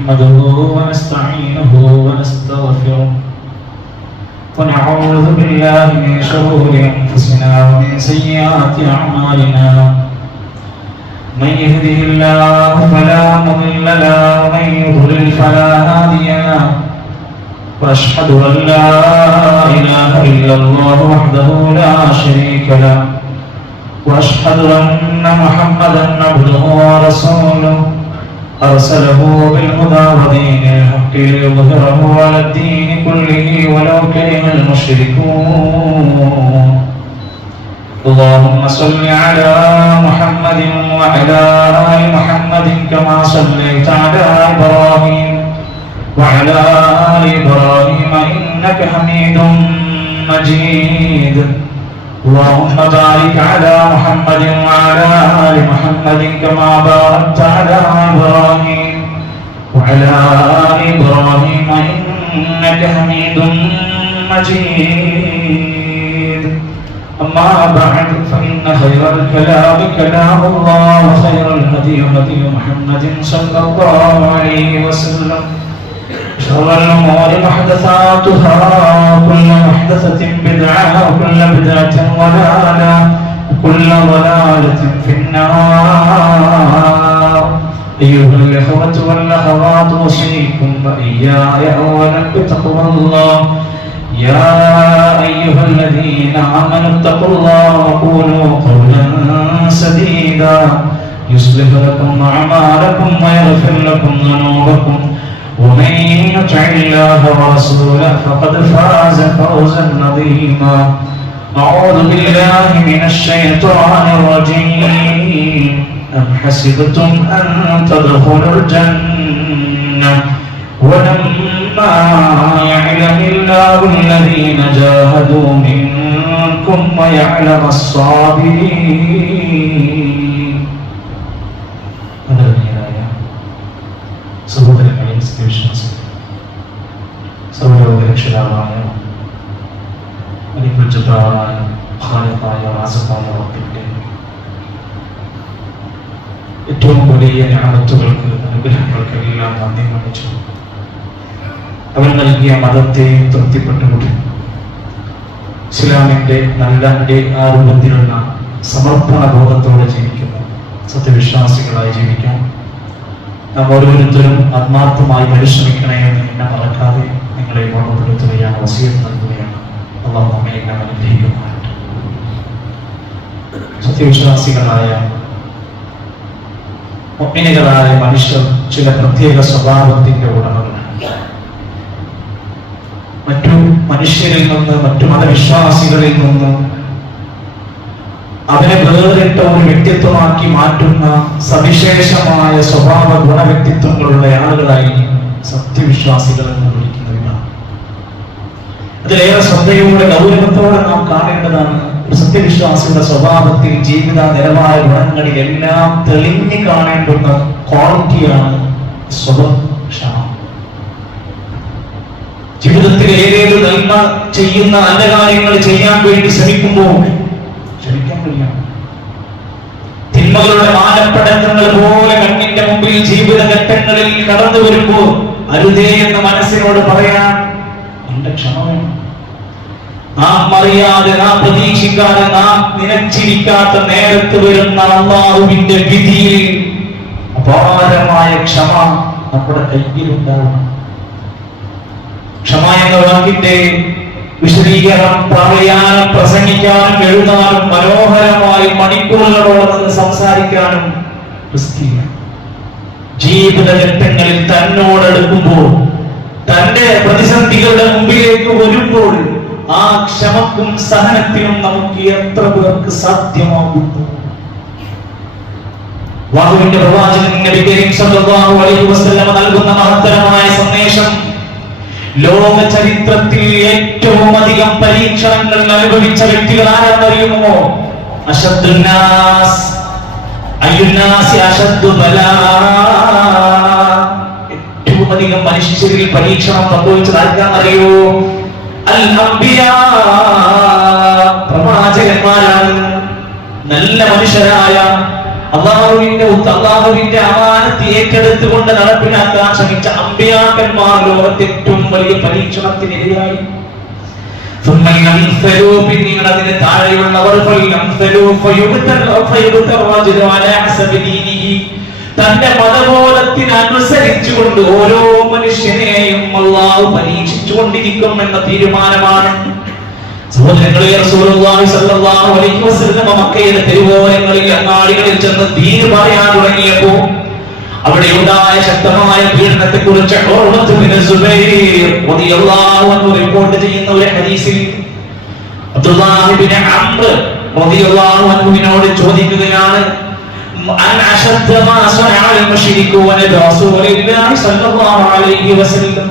نحمده ونستعينه ونستغفره ونعوذ بالله من شرور أنفسنا ومن سيئات أعمالنا من يهده الله فلا مضل له ومن يضلل فلا هادي له وأشهد أن لا إله إلا الله وحده لا شريك له وأشهد أن محمدا عبده ورسوله أرسله بالهدى ودين الحق ليظهره على الدين كله ولو كره المشركون اللهم صل على محمد وعلى آل محمد كما صليت على إبراهيم وعلى آل إبراهيم إنك حميد مجيد اللهم بارك على محمد وعلى آل محمد كما باركت على إبراهيم وعلى آل إبراهيم إنك حميد مجيد أما بعد فإن خير الكلام كلام الله وخير الهدي هدي محمد صلى الله عليه وسلم شر الأمور محدثاتها وكل محدثة بدعة وكل بدعة ضلالة وكل ضلالة في النار أيها الإخوة والأخوات أوصيكم وإياي أولا بتقوى الله يا أيها الذين آمنوا اتقوا الله وقولوا قولا سديدا يصلح لكم أعمالكم ويغفر لكم ذنوبكم ومن يطع الله ورسوله فقد فاز فوزا عظيما أعوذ بالله من الشيطان الرجيم أم حسبتم أن تدخلوا الجنة ولما يعلم الله الذين جاهدوا منكم ويعلم الصابرين സഹോദരങ്ങളെ സർവ്വലോകരക്ഷിതാവായ അനുഗ്രഹിക്കപ്പെട്ടവനായ ഖാലിഖായ റാസിഖായ റബ്ബിന്റെ ഏറ്റവും വലിയ നിഅമത്തുകൾക്ക് അനുഗ്രഹങ്ങൾക്കെല്ലാം നന്ദി കാണിച്ചു അവൻ നൽകിയ മതത്തെ തൃപ്തിപ്പെട്ടുകൊണ്ട് ഇസ്ലാമിന്റെ നല്ല ആ രൂപത്തിലുള്ള സമർപ്പണ ബോധത്തോടെ ജീവിക്കുന്ന സത്യവിശ്വാസികളായി ജീവിക്കാൻ നാം ഓരോരുത്തരും ആത്മാർത്ഥമായി പരിശ്രമിക്കണേ എന്ന് എന്നെ മറക്കാതെ നിങ്ങളെ ഓർമ്മപ്പെടുത്തുകയാണ് വസിയത്ത് നൽകുകയാണ് അല്ലാഹു നമ്മെ അനുഗ്രഹിക്കുമാറാകട്ടെ സത്യവിശ്വാസികളായ മുഅ്മിനുകളായ മനുഷ്യർ ചില പ്രത്യേക സ്വഭാവത്തിന്റെ ഉടമകളാണ് മറ്റു മനുഷ്യരിൽ നിന്ന് മറ്റു മതവിശ്വാസികളിൽ നിന്ന് അവനെ വേറിട്ട ഒരു വ്യക്തിത്വമാക്കി മാറ്റുന്ന സവിശേഷമായ സ്വഭാവ ഗുണവ്യക്തിത്വങ്ങളുള്ള ആളുകളായി സത്യവിശ്വാസികൾ എന്ന് വിളിക്കുന്നവരാണ്. അതിലേറെ ശ്രദ്ധയോടെ ഗൗരവത്തോടെ നാം കാണേണ്ടതാണ്. ഒരു സത്യവിശ്വാസിയുടെ സ്വഭാവത്തിൽ ജീവിത നിലവാര ഗുണങ്ങളിൽ എല്ലാം തെളിഞ്ഞു കാണേണ്ടുന്ന ക്വാളിറ്റിയാണ് സ്വഭാവ. ജീവിതത്തിൽ ഏതേത് നന്മ ചെയ്യുന്ന നല്ല കാര്യങ്ങൾ ചെയ്യാൻ വേണ്ടി ശ്രമിക്കുമ്പോൾ തിന്മകളുടെ മാനപ്പടക്കങ്ങൾ പോലെ കണ്ണിന്റെ മുമ്പിൽ ജീവിതഘട്ടങ്ങളിൽ കടന്നു വരുമ്പോൾ അരുതേ എന്ന് മനസ്സിനോട് പറയാൻ എന്റെ ക്ഷമ വേണം. നാം അറിയാതെ നാം പ്രതീക്ഷിക്കാതെ നാം നിലച്ചിരിക്കാത്ത നേരത്ത് വരുന്ന അല്ലാഹുവിന്റെ വിധിയിൽ അപാരമായ ക്ഷമ നമ്മുടെ കയ്യിലുണ്ടാവണം. ക്ഷമ എന്ന വാക്കിന്റെ വിശദീകരണം പറയാനും പ്രസംഗിക്കാനും എഴുതാനും മനോഹരമായി മണിക്കൂറുകളോളം നിന്ന് സംസാരിക്കാനും ജീവിതഘട്ടങ്ങളിൽ തന്നോടെടുക്കുമ്പോൾ തന്റെ പ്രതിസന്ധികളുടെ മുമ്പിലേക്ക് വരുമ്പോൾ ആ ക്ഷമക്കും സഹനത്തിനും നമുക്ക് എത്ര പേർക്ക് സാധ്യമാകുന്നു? അല്ലാഹുവിന്റെ പ്രവാചകൻ നബി കരീം സല്ലല്ലാഹു അലൈഹി വസല്ലം നൽകുന്ന മഹത്തരമായ സന്ദേശം ലോക ചരിത്രത്തിൽ ഏറ്റവും അധികം പരീക്ഷണങ്ങൾ അനുഭവിച്ച വ്യക്തികൾ ആരെന്നറിയുമോ? അശദ്ദുന്നാസ് അയ്യുന്നാസി അശദ്ദു ബലാ. ഏറ്റവും അധികം മനുഷ്യരിൽ പരീക്ഷണം സംഭവിച്ചത് ആർക്കാണെന്നറിയോ? അൽ അംബിയാ, പ്രവാചകന്മാരാണ്. നല്ല മനുഷ്യരായ അള്ളാഹുവിന്റെ അമാനത്ത് ഏറ്റെടുത്തുകൊണ്ട് നടപ്പിലാക്കാൻ ശ്രമിച്ച അമ്പിയാക്കന്മാർ ലോകത്തെ ഏറ്റവും വലിയ പരീക്ഷണത്തിനിരയായി. പിന്നീട് അതിന് താഴെയുള്ളവർ തന്റെ മതബോധത്തിനനുസരിച്ചുകൊണ്ട് ഓരോ മനുഷ്യനെയും അള്ളാഹു പരീക്ഷിച്ചു കൊണ്ടിരിക്കും എന്ന തീരുമാനമാണ്. സഹോദരങ്ങളെ, റസൂലുള്ളാഹി സ്വല്ലല്ലാഹു അലൈഹി വസല്ലം മക്കയിലെ തെരുവോരങ്ങളിൽ അങ്ങാടികളിൽ ചെന്ന് ദീൻ പറയാൻ തുടങ്ങിയപ്പോൾ അവിടെ ഉണ്ടായ ശക്തമായ പീഡനത്തെ കുറിച്ച് ഉർവത്ത് ബിൻ സുബൈർ റളിയല്ലാഹു അൻഹു റിപ്പോർട്ട് ചെയ്യുന്ന ഒരു ഹദീസിൽ അബ്ദുല്ലാഹി ബിൻ അംർ റളിയല്ലാഹു അൻഹുവിനോട് ചോദിക്കുകയാണ്, അൻ അശദ്ദ മാ സനഅൽ മുശ്രികൂന ബിറസൂലില്ലാഹി സ്വല്ലല്ലാഹു അലൈഹി വസല്ലം,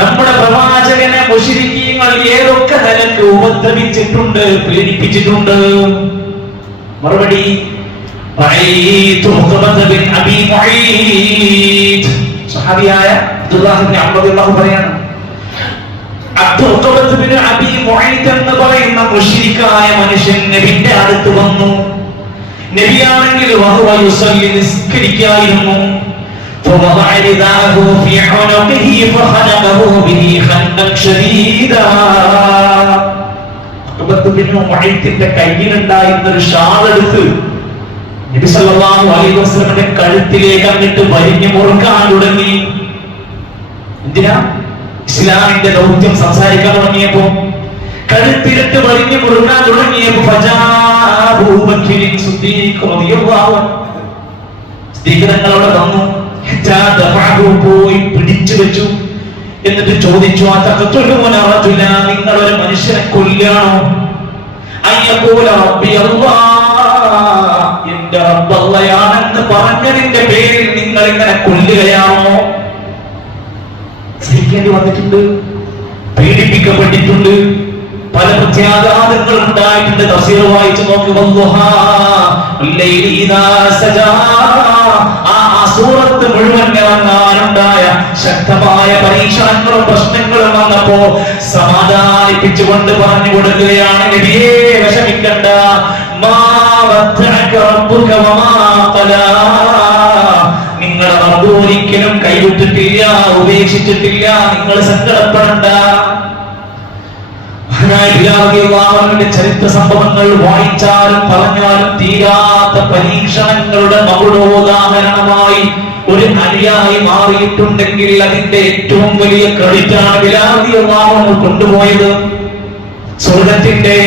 നമ്മുടെ പ്രവാചകനെ മുശ്രിക്കീങ്ങൾ ഏതൊക്കെ നിലക്ക് ഉപദ്രവിച്ചിട്ടുണ്ട്, പീഡിപ്പിച്ചിട്ടുണ്ട്? മറുപടി, സഹാബിയായ അബ്ദുല്ലാഹി ഇബ്നു അംർ റളിയല്ലാഹു പറയാണ്, ഉഖബത്ത് ബിൻ അബീ മുഈത്ത് എന്ന് പറയുന്ന മുശ്രിക്കായ മനുഷ്യൻ നബിയുടെ അടുത്ത് വന്നു. നബിയാണെങ്കിൽ വഹുവ യുസല്ലി, നിസ്കരിക്കായിരുന്നു. فوضع رداءه في عنقه فخنقه به خنقا شديدا. ഉഖബത്ത് ബിൻ മുഈത്തിന്റെ കയ്യിലുണ്ടായിരുന്ന ഒരു ഷാൾ എടുത്ത് നബി സല്ലല്ലാഹു അലൈഹി വസല്ലമയുടെ കഴുത്തിലേക്ക് അങ്ങോട്ട് വലിഞ്ഞു മുറുക്കാൻ തുടങ്ങി. എന്തിനാ? ഇസ്ലാമിന്റെ ദൗത്യം സംസാരിക്കാൻ തുടങ്ങിയപ്പോ, കഴുത്തിലിട്ട് വലിഞ്ഞു മുറുക്കാൻ തുടങ്ങിയപ്പോ സ്ഥിരീകരണങ്ങളോടെ വന്നു. പോയി പിടിച്ചു വെച്ചു. എന്നിട്ട് ചോദിച്ചു, നിങ്ങൾ ഒരു മനുഷ്യനെ കൊല്ലാണോ? എന്റെ റബ്ബ് അല്ലാഹുവാണെന്ന് പറഞ്ഞതിന്റെ പേരിൽ നിങ്ങൾ ഇങ്ങനെ കൊല്ലുകയാണോ? സഹിക്കേണ്ടി വന്നിട്ടുണ്ട്, പീഡിപ്പിക്കപ്പെട്ടിട്ടുണ്ട്, പല പ്രത്യാഘാതങ്ങൾ ഉണ്ടായിട്ടുണ്ട്. തഫ്സീർ വായിച്ചു നോക്കുക, ആ സൂറത്ത് മുഴുവൻ ഇറങ്ങാനുണ്ടായ ശക്തമായ പരീക്ഷണങ്ങളും പ്രശ്നങ്ങളും വന്നപ്പോ സമാധാനിപ്പിച്ചുകൊണ്ട് പറഞ്ഞു കൊടുക്കുകയാണ്, നബിയേ വിഷമിക്കണ്ട, നിങ്ങളെ റബ്ബ് ഒരിക്കലും കൈവിട്ടിട്ടില്ല, ഉപേക്ഷിച്ചിട്ടില്ല, നിങ്ങൾ സങ്കടപ്പെടണ്ട. ചരിത്ര സംഭവങ്ങൾ വായിച്ചാലും പറഞ്ഞാലും തീരാത്ത പരീക്ഷണങ്ങളുടെ മകുടോദാഹരണമായി ഒരു അനുയായി മാറിയിട്ടുണ്ടെങ്കിൽ അതിന്റെ ഏറ്റവും വലിയ ക്രെഡിറ്റാണ് ബിലാൽ റളിയല്ലാഹു കൊണ്ടുപോയത്. സ്വർഗത്തിന്റെ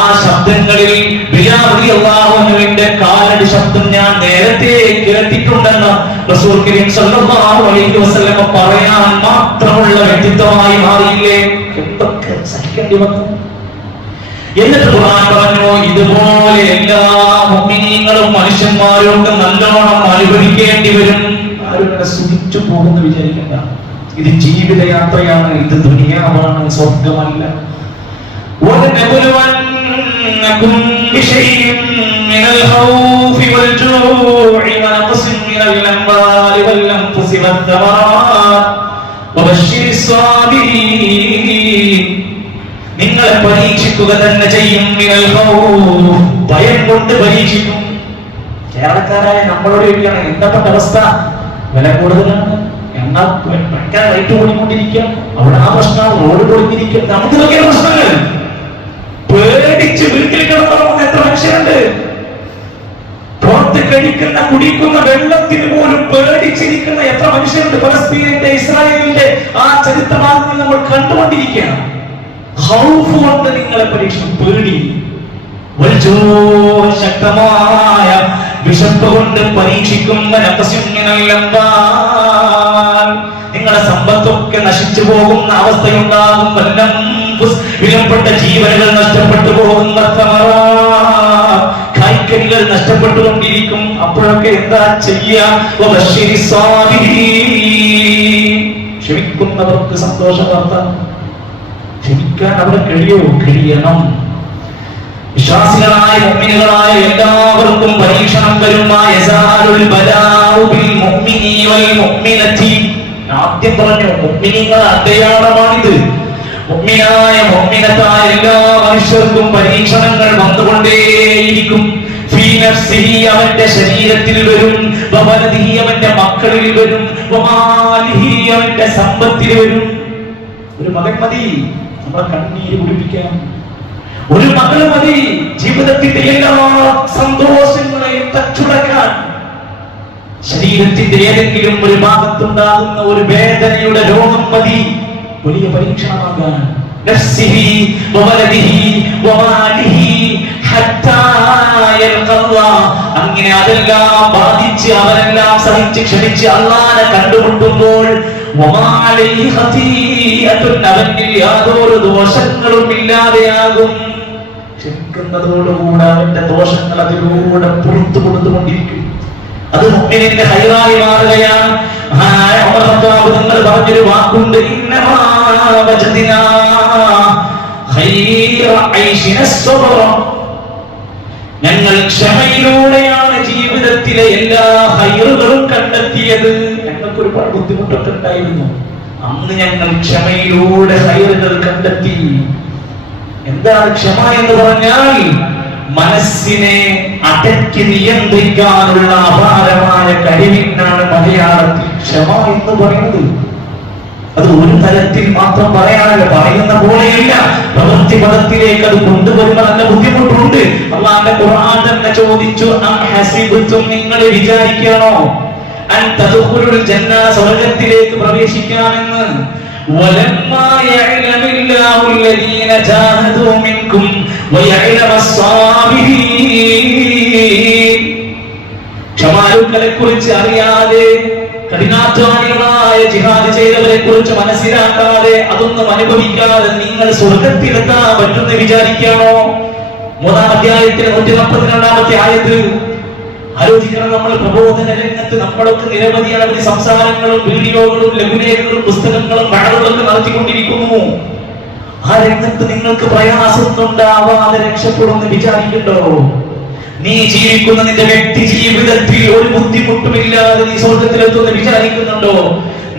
ആ ശബ്ദങ്ങളിൽ ബിലാൽ റളിയല്ലാഹുവിന്റെ കാലടി ശബ്ദം ഞാൻ നേരത്തെ കേട്ടിട്ടുണ്ടെന്ന് റസൂൽ കരീം സല്ലല്ലാഹു അലൈഹി വസല്ലം പറയാൻ മാത്രമുള്ള വ്യക്തിത്വമായി മാറിയില്ലേ? എന്തൊക്കെ സഹിക്കേണ്ടി വന്നു. എന്നിട്ട് ഖുർആൻ പറഞ്ഞു, ഇതുപോലെ എല്ലാ മുഅ്മിനീങ്ങളും മനുഷ്യന്മാരും നല്ലോണം അനുഭവിക്കേണ്ടി വരും. ആരും സുഖിച്ചു പോകുന്നു വിചാരിക്കണ്ട. ഇത് ജീവിതയാത്രയാണ്, ഇത് ദുനിയാവാണ്, സ്വർഗമല്ല. وَلَنَبْلُوَنَّكُمْ بِشَيْءٍ مِّنَ الْخَوْفِ وَالْجُوعِ وَنَقْصٍ مِّنَ الْأَمْوَالِ وَالْأَنفُسِ وَالثَّمَرَاتِ وَبَشِّرِ الصَّابِرِينَ. നിങ്ങളെ പരീക്ഷിക്കുക തന്നെ ചെയ്യും. മിനൽ ഖൗഫ്, ഭയം കൊണ്ട് പരീക്ഷിക്കും. കേരളക്കാരായ നമ്മളോട് ചോദിക്കുകയാണ്, എന്താപ്പെട്ട അവസ്ഥ? വില കൂടുതലാണ്, എണ്ണ ഭയങ്കര റേറ്റ് കൂടിക്കൊണ്ടിരിക്കുക, അവിടെ ആ പ്രശ്നം, റോഡ് പൊളിഞ്ഞിരിക്കുക, നമുക്ക് നോക്കിയ പ്രശ്നങ്ങൾ. പേടിച്ച് വീട്ടിൽ കിടന്ന എത്ര മനുഷ്യരുണ്ട്. പുറത്ത് കഴിക്കുന്ന കുടിക്കുന്ന വെള്ളത്തിന് പോലും പേടിച്ചിരിക്കുന്ന എത്ര മനുഷ്യരുണ്ട്. പലസ്തീനിന്റെ ഇസ്രായേലിന്റെ ആ ചരിത്രമാർഗങ്ങൾ നമ്മൾ കണ്ടുകൊണ്ടിരിക്കുകയാണ്. ഖൗഫ് കൊണ്ട് നിങ്ങളെ പരീക്ഷിക്കും, പേടി. ശക്തമായ വിശപ്പ് കൊണ്ട് പരീക്ഷിക്കും. നിങ്ങളുടെ സമ്പത്തൊക്കെ നശിച്ചു പോകുന്ന അവസ്ഥയുണ്ടാകും. വിലപ്പെട്ട ജീവനുകൾ നഷ്ടപ്പെട്ടു പോകുന്ന, കായ്ക്കനികൾ നഷ്ടപ്പെട്ടുകൊണ്ടിരിക്കും. അപ്പോഴൊക്കെ എന്താ ചെയ്യാ? ക്ഷമിക്കുന്നവർക്ക് സന്തോഷ വാർത്ത. ക്ഷമിക്കാൻ അവിടെ കഴിയണം. വിശ്വാസികളായ മുഅ്മിനുകളായ എല്ലാവർക്കും പരീക്ഷണം വരും. ആദ്യം പറഞ്ഞു, മുഅ്മിനീങ്ങളുടെ അടയാളമാണിത്. മുഅ്മിനായ മുഅ്മിനത്തായ എല്ലാ മനുഷ്യർക്കും പരീക്ഷണങ്ങൾ വന്നുകൊണ്ടേയിരിക്കും. ഫീ നഫ്സിഹി അവന്റെ ശരീരത്തിൽ വരും, വവലദിഹി അവന്റെ മക്കളിൽ വരും, വമാലിഹി അവന്റെ സമ്പത്തിൽ വരും. ഒരു മകൻ മതി നമ്മളെ കണ്ണീര് കുടിപ്പിക്കാൻ, ഒരു മകൾ മതി ജീവിതത്തിന്റെ എല്ലാ സന്തോഷങ്ങളെയും തച്ചുടക്കാൻ. ശരീരത്തിന്റെ ഏതെങ്കിലും ഒരു ഭാഗത്തുണ്ടാകുന്ന ഒരു വേദനയുടെ രോഗം മതി വലിയ പരീക്ഷണമാകാൻ. നഫ്സിഹി വവലദിഹി വമാലിഹി ഹത്താ യൽഖല്ലാഹ്. അങ്ങനെ അതെല്ലാം ബാധിച്ച് അവരെല്ലാം സഹിച്ച് ക്ഷമിച്ച് അല്ലാഹനെ കണ്ടുമുട്ടുമ്പോൾ വമാ അലൈഹി ഖതീഅത്തുൻ, അവനിൽ യാതൊരു ദോഷങ്ങളും ഇല്ലാതെയാകും. ക്ഷമിക്കുന്നതോടുകൂടെ അവന്റെ ദോഷങ്ങൾ അതിലൂടെ പുറത്തു കൊടുത്തുകൊണ്ടിരിക്കും. അത് മുഅ്മിനിന്റെ ഖൈറായി മാറുകയാണ്. മഹാനായ ഉമർ ഖത്താബ് തങ്ങൾ പറഞ്ഞൊരു വാക്കുണ്ട്, ഇന്നമാ വജദ്നാ ഖൈറ ഐശിന സബ്റ. ഞങ്ങൾ ക്ഷമയിലൂടെയാണ് ജീവിതത്തിലെ എല്ലാ ഖൈറുകളും കണ്ടെത്തിയത്. ഞങ്ങൾക്ക് ഒരുപാട് ബുദ്ധിമുട്ടൊക്കെ ഉണ്ടായിരുന്നു, അന്ന് ഞങ്ങൾ ക്ഷമയിലൂടെ ഖൈറുകൾ കണ്ടെത്തി. എന്താണ് ക്ഷമ എന്ന് പറഞ്ഞാൽ? മനസ്സിനെ അടക്കി നിയന്ത്രിക്കാനുള്ള അപാരമായ കഴിവിനാണ് മലയാളത്തിൽ ക്ഷമ എന്ന് പറയുന്നത്. അത് ഒരു തലത്തിൽ മാത്രം പറയാനല്ല, പറയുന്ന പോലെയില്ല, പ്രവൃത്തി പദത്തിലേക്ക് അത് കൊണ്ടുവരുമ്പോൾ നല്ല ബുദ്ധിമുട്ടുണ്ട്. അല്ലാഹുവിന്റെ ഖുർആൻ തന്നെ ചോദിച്ചു, അം ഹസിബതും, നിങ്ങൾ വിചാരിക്കണോ, അൻ തദ്ഖുലുൽ ജന്ന, സ്വർഗ്ഗത്തിലേക്ക് പ്രവേശിക്കാമെന്ന്. വലമ്മാ യഅലമില്ലാഹു അല്ലദീന ജാഹദൂ മിൻകും വയഅലമസ് സാബിരീൻ. ക്ഷമാലുക്കളെ കുറിച്ച് അറിയാതെ, കഠിനാധ്വാനികളായ ജിഹാദ് ചെയ്തവരെ കുറിച്ച് മനസ്സിലാക്കാതെ, അതൊന്നും അനുഭവിക്കാതെ നിങ്ങൾ സ്വർഗത്തിലെത്താൻ പറ്റുമെന്ന് വിചാരിക്കാമോ? 3-ാം അധ്യായത്തിലെ 142-ാമത്തെ ആയത്ത് ആലോചിക്കണം. നമ്മൾ പ്രബോധന രംഗത്ത് നമ്മളൊക്കെ നിരവധി അളവിൽ സംസാരങ്ങളും വീഡിയോകളും ലഘുലേഖകളും പുസ്തകങ്ങളും മഴകളൊക്കെ നടത്തിക്കൊണ്ടിരിക്കുന്നു. ആ രംഗത്ത് നിങ്ങൾക്ക് പ്രയാസമൊന്നും ഉണ്ടാവാതെ രക്ഷപ്പെടുമെന്ന് വിചാരിക്കണ്ടോ? നീ ജീവിക്കുന്ന നിന്റെ വ്യക്തി ജീവിതത്തിൽ ഒരു ബുദ്ധിമുട്ടുമില്ലാതെ നീ സ്വർഗത്തിലെത്തുമെന്ന് വിചാരിക്കുന്നുണ്ടോ?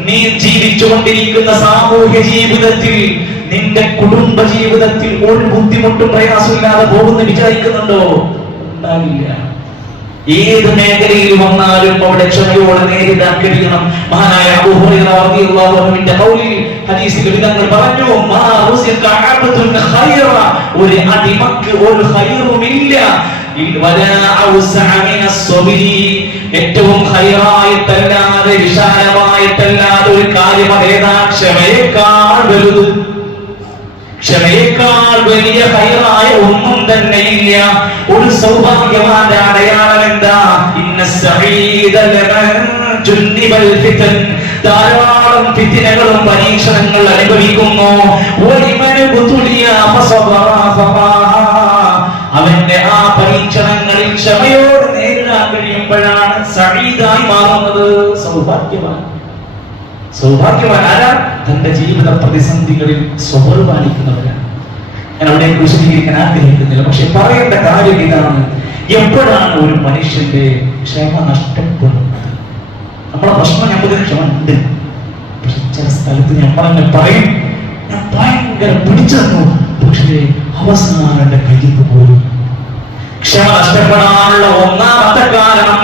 നീ ജീവിച്ചുകൊണ്ടിരിക്കുന്ന സാമൂഹ്യ ജീവിതത്തിൽ, നിന്റെ കുടുംബ ജീവിതത്തിൽ ഒരു ബുദ്ധിമുട്ടും പ്രയാസമില്ലാതെ പോകുന്ന വിചാരിക്കുന്നുണ്ടോ? ഉണ്ടാവില്ല. ഏത് മേഖലയിൽ വന്നാലും അവിടെ ക്ഷമയോടെ നേരിടാൻ കഴിയണം. മഹാനായ അബൂ ഹുറൈറ റളിയല്ലാഹു അൻഹുവിന്റെ ഖൗലിൽ, ഹദീസിൽ വിധങ്ങൾ പറഞ്ഞു, മാ റുസിഖ അബ്ദുൻ ഖൈറ, ഒരു അടിമക്ക് ഒരു ഖൈറുമില്ല, ഏറ്റവും ഖൈറായിട്ടല്ലാതെ വിശാലമായിട്ടല്ലാതെ ഒരു കാര്യം അതേതാ? ക്ഷമയേക്കാൾ വലുത്, ക്ഷമയേക്കാൾ വലിയ ഖൈറായ ഒന്നും തന്നെ ഇല്ല. ഒരു സൗഭാഗ്യവാന്റെ അടയാളം എന്താ? ഇന്ന സഈദ ലമൻ ജുന്നിബൽ ഫിതൻ, ധാരാളം ഫിത്നകളും പരീക്ഷണങ്ങൾ അനുഭവിക്കുന്നു. വലിമൻ ബുതുലിയ ഫസബറ ഫമാഹ, അവന്റെ ആ പരീക്ഷണങ്ങളിൽ ക്ഷമയോടെ നേരിടാൻ കഴിയുമ്പോഴാണ് സഈദായി മാറുന്നത്. സൗഭാഗ്യവാൻ. സൗഭാഗ്യവാൻ ആരാ? തന്റെ ജീവിത പ്രതിസന്ധികളിൽ സ്വബർ പാലിക്കുന്നവരാണ്. ഞാൻ അവിടെ വിശദീകരിക്കാൻ ആഗ്രഹിക്കുന്നില്ല, പക്ഷെ പറയേണ്ട കാര്യം ഇതാണ്, എപ്പോഴാണ് ഒരു മനുഷ്യന്റെ ക്ഷമ നഷ്ടപ്പെടുന്നത്? നമ്മളെ പ്രശ്നം നമുക്ക് ക്ഷമ ഉണ്ട്, പക്ഷെ ചില സ്ഥലത്ത് നമ്മളങ്ങനെ പറയും, ഞാൻ ഭയങ്കര പിടിച്ചു, പക്ഷേ അവസാനം കയ്യിൽ പോലും. ക്ഷമ നഷ്ടപ്പെടാനുള്ള ഒന്നാമത്തെ കാരണം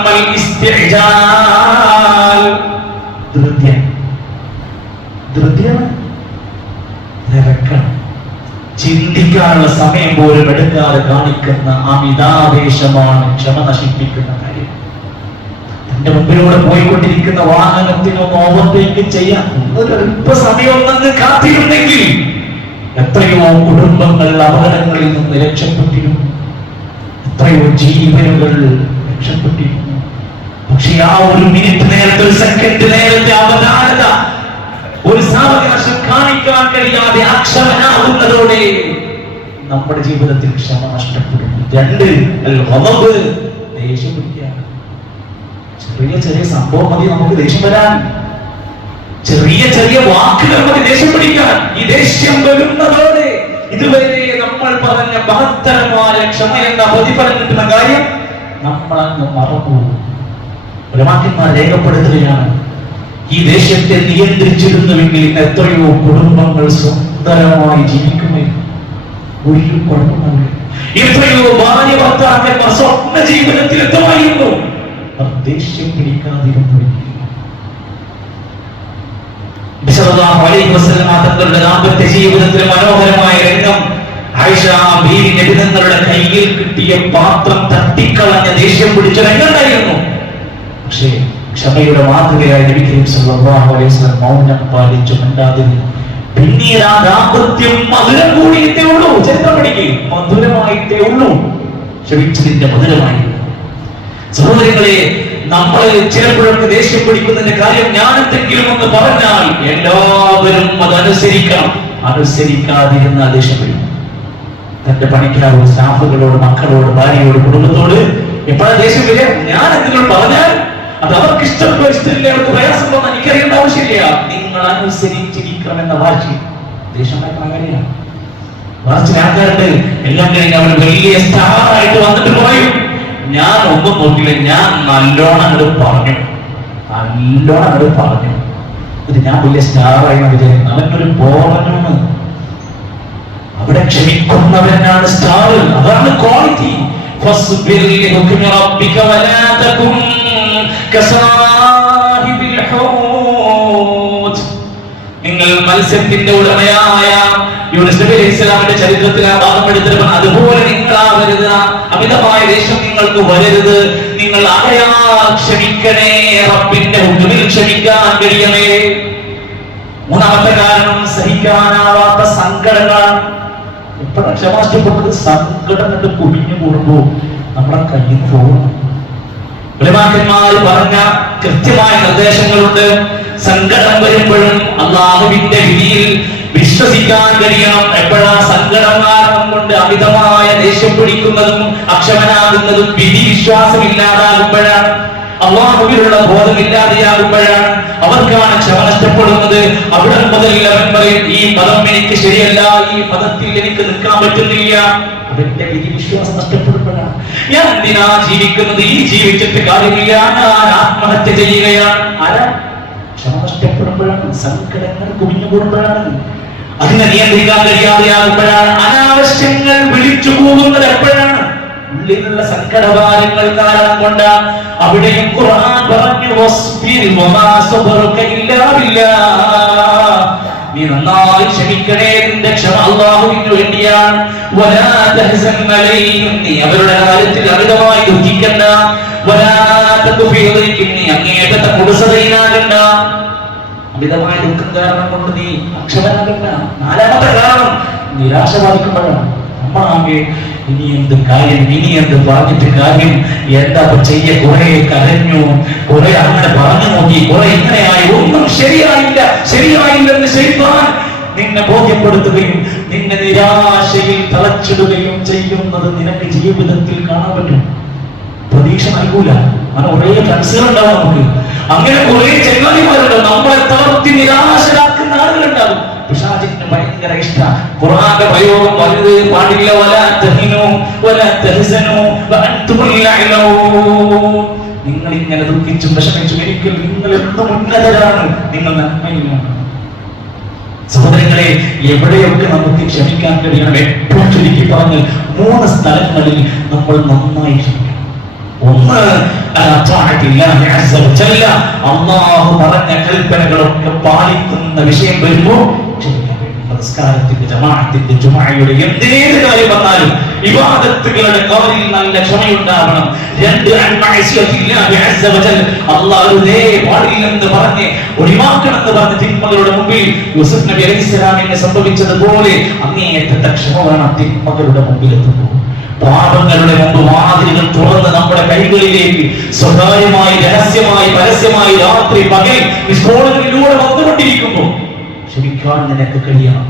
ചിന്തിക്കാനുള്ള സമയം പോലും എടുക്കാതെ കാണിക്കുന്ന അമിതാവേശമാണ് ക്ഷമ നശിപ്പിക്കുന്ന കാര്യം. തന്റെ മുമ്പിലൂടെ പോയിക്കൊണ്ടിരിക്കുന്ന വാഹനത്തിനൊന്ന് ഓവർടേക്ക് ചെയ്യാൻ ഒരല്പ സമയം ഒന്നങ്ങ് കാത്തിരുന്നെങ്കിൽ എത്രയോ കുടുംബങ്ങൾ അപകടങ്ങളിൽ നിന്ന് രക്ഷപ്പെട്ടിരുന്നു, എത്രയോ ജീവനുകൾ രക്ഷപ്പെട്ടിരുന്നു. പക്ഷെ ആ ഒരു മിനിറ്റ് നേരത്തെ, ഒരു സെക്കൻഡ് നേരത്തെ അവധാനത, ഒരു സാവകാശം കാണിക്കാൻ കഴിയാതെ അക്ഷമനാകുന്നതോടെ നമ്മുടെ ജീവിതത്തിൽ ക്ഷമ നഷ്ടപ്പെടുന്നു. 2 ദേഷ്യം പിടിക്കുകയാണ്. ചെറിയ ചെറിയ സംഭവം മതി നമുക്ക് ദേഷ്യം വരാൻ, ചെറിയ ചെറിയ വാക്കുകൾ മതി ദേഷ്യം പിടിക്കാൻ. ഈ ദേഷ്യം വരുന്നതോടെ ഇതുവരെ നമ്മൾ പറഞ്ഞ മഹത്തരമായ ക്ഷമ എന്ന പ്രതിഫലം കിട്ടുന്ന കാര്യം നമ്മളങ്ങ് മറന്നുപോകും. ഉലമാക്കന്മാർ രേഖപ്പെടുത്തുകയാണ്, ഈ ദേഷ്യത്തെ നിയന്ത്രിച്ചിരുന്നുവെങ്കിൽ എത്രയോ കുടുംബങ്ങൾ സുന്ദരമായി ജീവിക്കുമായിരുന്നു, ഒരു കുഴപ്പമില്ല. എത്രയോ ഭാര്യ ഭർത്താക്കന്മാർ സ്വപ്ന ജീവിതത്തിൽ എത്തുമായിരുന്നു, ദേഷ്യം പിടിക്കാതിരുന്നു. തങ്ങളുടെ ദാമ്പത്യ ജീവിതത്തിൽ മനോഹരമായ രംഗം, ആയിഷ ബീവി നബി തങ്ങളുടെ കയ്യിൽ കിട്ടിയ പാത്രം തട്ടിക്കളഞ്ഞ ദേഷ്യം പിടിച്ച രംഗമുണ്ടായിരുന്നു. പക്ഷേ ക്ഷമയുടെ മാതൃകയായ നബി കരീം സല്ലല്ലാഹു അലൈഹി വസല്ലം മൗനം പാലിച്ചു, മിണ്ടാതിരുന്നു. പിന്നീട് ആ ദാമ്പത്യം മധുരം കൂടിയിട്ടേ ഉള്ളൂ. ചരിത്രം പഠിക്കും, മധുരമായിട്ടേ ഉള്ളൂ. ക്ഷമിച്ചതിന്റെ മധുരമായി. സഹോദരങ്ങളെ, നമ്മൾ ചിലപ്പോഴൊക്കെ ദേഷ്യം പിടിക്കുന്നതിന്റെ കാര്യം ഞാൻ എന്തെങ്കിലും ഒന്ന് പറഞ്ഞാൽ എല്ലാവരും അത് അനുസരിക്കണം. അനുസരിക്കാതിരുന്ന ദേഷ്യം പിടിക്കും. തന്റെ പണിക്കാരോട്, സ്റ്റാഫുകളോട്, മക്കളോട്, ഭാര്യയോട്, കുടുംബത്തോട് എപ്പോഴാണ് ദേഷ്യം വരിക? ഞാൻ എന്തെങ്കിലും പറഞ്ഞാൽ അത് അവർക്ക് ഇഷ്ടപ്പെട്ടോ ഇഷ്ടമില്ല, അവർക്ക് പ്രയാസമുണ്ടോ എന്ന് എനിക്കറിയേണ്ട ആവശ്യമില്ല. നിങ്ങൾ അനുസരിച്ചിരിക്കണമെന്ന വാശി ദേഷ്യം കാര്യമാണ്. വാശി ആൾക്കാരുണ്ട്, എല്ലാം കഴിഞ്ഞ് അവർ വലിയ സ്റ്റാറായിട്ട് വന്നിട്ട് പറയും, ഞാൻ ഒന്നും നോക്കില്ല, ഞാൻ നല്ലോണം അങ്ങോട്ട് പറഞ്ഞു. ഇത് ഞാൻ വലിയ സ്റ്റാറായി വിചാരിക്കുന്നു. അവനൊരു ബോധനാണ്. അവിടെ ക്ഷമിക്കുന്നവനാണ് സ്റ്റാർ. അതാണ് ക്വാളിറ്റി. നിങ്ങൾ മത്സ്യത്തിന്റെ ഉടമയായ യൂനുസ് നബി അലൈഹി സ്വലാമിന്റെ ചരിത്രത്തിൽ ആ ഭാഗം എടുത്തിട്ട് അതുപോലെ നിങ്ങളാവരുത്, അമിതമായ ദേഷ്യം നിങ്ങൾക്ക് വരരുത്, നിങ്ങൾ ആയാ ക്ഷമിക്കണേ, റബ്ബിന്റെ ഹുക്മിൽ ക്ഷമിക്കാൻ കഴിയണേ. മൂന്നാമത്തെ കാരണം സഹിക്കാനാവാത്ത സങ്കടങ്ങളാണ്. എപ്പോഴാണ് ക്ഷമ നഷ്ടപ്പെട്ടത്? സങ്കടം കൊണ്ട് കുടിഞ്ഞു കൂടുമ്പോ നമ്മളെ കയ്യിൽ പോകണം. ഉലമാക്കന്മാർ പറഞ്ഞ കൃത്യമായ നിർദ്ദേശങ്ങളുണ്ട്. സങ്കടം വരുമ്പോഴും അല്ലാഹുവിന്റെ വിധിയിൽ വിശ്വസിക്കാൻ കഴിയണം. എപ്പോഴാ സങ്കടം കാരണം കൊണ്ട് അമിതമായ ദേഷ്യം പിടിക്കുന്നതും അക്ഷമനാകുന്നതും വിധി വിശ്വാസമില്ലാതാകുമ്പോഴാണ്, അല്ലാഹുവിലുള്ള ബോധമില്ലാതെയാകുമ്പോഴാണ്, അവർക്കാണ് ക്ഷമ നഷ്ടപ്പെടുന്നത്. അവിടെ മുതൽ അവൻ പറയും, ഈ മതം എനിക്ക് ശരിയല്ല, ഈ മതത്തിൽ എനിക്ക് നിൽക്കാൻ പറ്റുന്നില്ല. അവന്റെ വിധി വിശ്വാസം നഷ്ടപ്പെടുമ്പോഴാണ്. ഞാൻ എന്തിനാ ജീവിക്കുന്നത്? ഈ ജീവിച്ചിട്ട് കാര്യമില്ല, ഞാൻ ആത്മഹത്യ ചെയ്യുകയാണ്. ആരാ? ക്ഷമ നഷ്ടപ്പെടുമ്പോഴാണ്, സങ്കടങ്ങൾ കുമിഞ്ഞുകൂടുമ്പോഴാണ്, അതിനെ നിയന്ത്രിക്കാൻ കഴിയാതെയാകുമ്പോഴാണ്, അനാവശ്യങ്ങൾ വിളിച്ചു പോകുന്നത് എപ്പോഴാണ്? ഉള്ളിലുള്ള സങ്കടഭാരങ്ങൾ കാരണം കൊണ്ട്. അവിടെയും ഖുർആൻ പറഞ്ഞു, വസ്ബിർ വമാ സബറുക ഇല്ലാ ബില്ലാഹ്, നീ നന്നായി ക്ഷമിക്കണേ, നിന്റെ ക്ഷമ അല്ലാഹുവിന് വേണ്ടിയാണ്. വലാ തഹ്സൻ അലൈഹിം, നീ അവരുടെ കാര്യത്തിൽ അമിതമായി ദുഃഖിക്കണ്ട. വലാ തഖു ഫീ ദൈഖിൻ, നീ അങ്ങേയറ്റത്തെ കുടുസതയിലാകണ്ട. അമിതമായ ദുഃഖം കാരണം കൊണ്ട് നീ അക്ഷമനാകണ്ട. നാലാമത്തെ കാരണം നിരാശ ബാധിക്കുമ്പോഴാണ്. നമ്മളാകെ ഇനി എന്ത് കാര്യം, ഇനി എന്ത് പറഞ്ഞിട്ട് കാര്യം, എന്താ ചെയ്യ, കുറെ കരഞ്ഞു, കുറെ അങ്ങനെ പറഞ്ഞു നോക്കി, കുറെ ഇങ്ങനെയായി, ഒന്നും ശരിയായില്ലെന്ന് ശൈത്താൻ നിന്നെ ബോധ്യപ്പെടുത്തുകയും നിന്നെ നിരാശയിൽ തളച്ചിടുകയും ചെയ്യുന്നത് നിനക്ക് ജീവിതത്തിൽ കാണാൻ പറ്റും. പ്രതീക്ഷ നൽകൂല. അങ്ങനെ ഒരേ ഫ്രണ്ട്സുകളുണ്ടാവും നമുക്ക്, അങ്ങനെ കുറെ ചങ്ങാതിമാരുണ്ടാവും. നമ്മളെ തളർത്തി നിരാശരാക്കുന്ന ആളുകളുണ്ടാവും. പിശാചിന് ഭയങ്കര ഇഷ്ടം. ഖുർആന്റെ പ്രയോഗം വലുത് പാടില്ല. വലാ തഹിനു വലാ തഹ്സനു വഅൻതുമുൽ അഅ്ലൂൻ, നിങ്ങൾ ഇങ്ങനെ ദുഃഖിച്ചും വിഷമിച്ചും ഒരിക്കൽ നിങ്ങൾ എന്നും ഉന്നതരാണ്, നിങ്ങൾ നന്മയിലാണ്. സഹോദരങ്ങളെ, എവിടെയൊക്കെ നമുക്ക് ക്ഷമിക്കാൻ കഴിയണം? ഏറ്റവും ചുരുക്കി പറഞ്ഞ് 3 സ്ഥലങ്ങളിൽ നമ്മൾ നന്നായി ക്ഷമിക്കണം. ഒന്ന്, അല്ലാഹു പറഞ്ഞ കൽപ്പനകളൊക്കെ പാലിക്കുന്ന വിഷയം വരുമ്പോ ക്ഷമിക്കാൻ വേണ്ടി. നമസ്കാരത്തിന്റെ, ജമാഅത്തിന്റെ, ജുമുഅയുടെ എന്തേത് കാര്യം വന്നാലും ഇബാദത്തുകളുടെ കാര്യത്തിൽ നല്ല ക്ഷമയുണ്ടാവണം. 2, അല്ലാഹുവേ പാടില്ലെന്ന് പറഞ്ഞ് ഒഴിവാക്കണമെന്ന് പറഞ്ഞ് തിന്മകളുടെ മുമ്പിൽ യൂസുഫ് നബി അലൈഹിസ്സലാമിനെ സംഭവിച്ചതുപോലെ അങ്ങേയറ്റത്തെ ക്ഷമ വേണം തിന്മകളുടെ മുമ്പിൽ എത്തുമ്പോൾ. പാപങ്ങളുടെ മുമ്പ് വാതിലുകൾ തുറന്ന് നമ്മുടെ കൈകളിലേക്ക് സ്വകാര്യമായി, രഹസ്യമായി, പരസ്യമായി, രാത്രി പകൽ സ്ഫോടനങ്ങളിലൂടെ വന്നുകൊണ്ടിരിക്കുമ്പോൾ ക്ഷമിക്കാൻ നിനക്ക് കഴിയണം.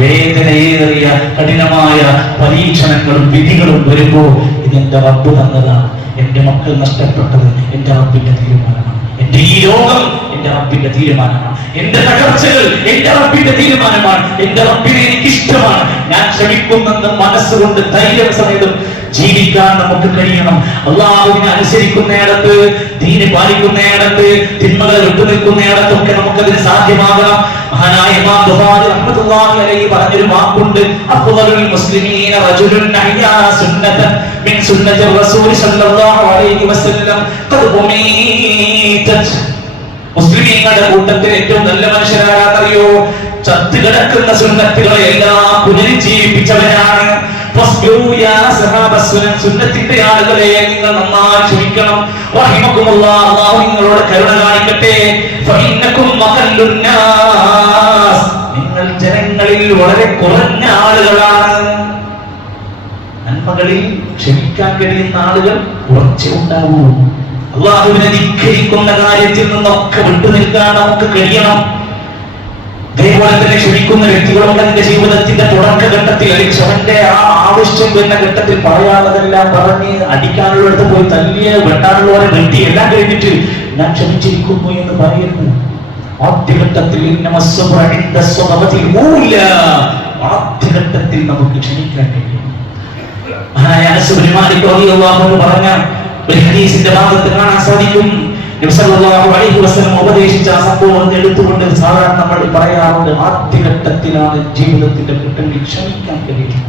വേദനയേറിയ കഠിനമായ പരീക്ഷണങ്ങളും വിധികളും വരുമ്പോ ഇതെന്റെ റബ്ബ് തന്നതാണ്, എന്റെ മക്കൾ നഷ്ടപ്പെട്ടത് എന്റെ റബ്ബിന്റെ തീരുമാനമാണ്, എന്റെ ഈ രോഗം എന്റെ റബ്ബിന്റെ തീരുമാനമാണ്, എന്റെ തകർച്ചകൾ എന്റെ റബ്ബിന്റെ തീരുമാനമാണ്, എന്റെ റബ്ബിനെ എനിക്ക് ഇഷ്ടമാണ്. ഞാൻ ക്ഷമിക്കുന്നെന്ന് മനസ്സുകൊണ്ട് ധൈര്യം സമേതം ജീവിക്കാൻ നമുക്ക് കഴിയണം. അല്ലാഹുവിനെ അനുസരിക്കുന്നിടത്ത്, ദീനെ പാലിക്കുന്നിടത്ത്, തിന്മകളെ വിട്ടുനിൽക്കുന്നിടത്തൊക്കെ നമുക്കതിന് സാധ്യമാകണം. മഹാനായ ഇമാം ബുഖാരി റഹ്മത്തുള്ളാഹി അലൈഹി പറഞ്ഞൊരു വാക്കുണ്ട്, അഫ്ളലുൽ മുസ്ലിമീന റജുലുൻ അഹ്യാ സുന്നതൻ മിൻ സുന്നത്തി റസൂൽ സല്ലല്ലാഹു അലൈഹി വസല്ലം ഖദ് ഉമീതത്. മുസ്ലിമീങ്ങളുടെ കൂട്ടത്തിൽ ഏറ്റവും നല്ല മനുഷ്യരാരാന്നറിയോ? ചത്തു കിടക്കുന്ന സുന്നത്തുകളെ എല്ലാം പുനരുജ്ജീവിപ്പിച്ചവരാണ്. സുന്നത്തിന്റെ ആളുകളെ നിങ്ങൾ നന്നായി ക്ഷമിക്കണം. റഹിമക്കുമുല്ലാഹ്, അല്ലാഹു നിങ്ങളോട് കരുണ കാണിക്കട്ടെ. നിങ്ങൾ ജനങ്ങളിൽ വളരെ കുറഞ്ഞ ആളുകളാണ്. നന്മകളിൽ ക്ഷമിക്കാൻ കഴിയുന്ന ആളുകൾ കുറച്ചേ ഉണ്ടാവൂ. അള്ളാഹുവിനെ ധിക്കരിക്കുന്ന കാര്യത്തിൽ നിന്നൊക്കെ വിട്ടുനിൽക്കാൻ നമുക്ക് കഴിയണം. അതേപോലെ തന്നെ ക്ഷമിക്കുന്ന വ്യക്തികളുണ്ട് എന്റെ ജീവിതത്തിന്റെ തുടക്കഘട്ടത്തിൽ, അല്ലെങ്കിൽ അവന്റെ ആ ആവശ്യം വരുന്ന ഘട്ടത്തിൽ പറയാനുള്ളതെല്ലാം പറഞ്ഞ് അടിക്കാനുള്ളടത്ത് പോയി തല്ലിയ വെട്ടാനുള്ളവരെ വെട്ടി എല്ലാം കഴിഞ്ഞിട്ട് ഞാൻ ക്ഷമിച്ചിരിക്കുന്നു എന്ന് പറയുന്നു. ആദ്യഘട്ടത്തിൽ ആദ്യഘട്ടത്തിൽ നമുക്ക് ക്ഷമിക്കാൻ കഴിയും. പറഞ്ഞ ഒരു ഹദീസിന്റെ ഭാഗത്ത് കാണാൻ സാധിക്കും, നബി സല്ലല്ലാഹു അലൈഹി വസല്ലം ഉപദേശിച്ച ആ സംഭവം എടുത്തുകൊണ്ട് സാധാരണ നമ്മൾ പറയാറുണ്ട്, ആദ്യഘട്ടത്തിലാണ് ജീവിതത്തിന്റെ ഘട്ടങ്ങളിൽ ക്ഷമിക്കാൻ കഴിയും.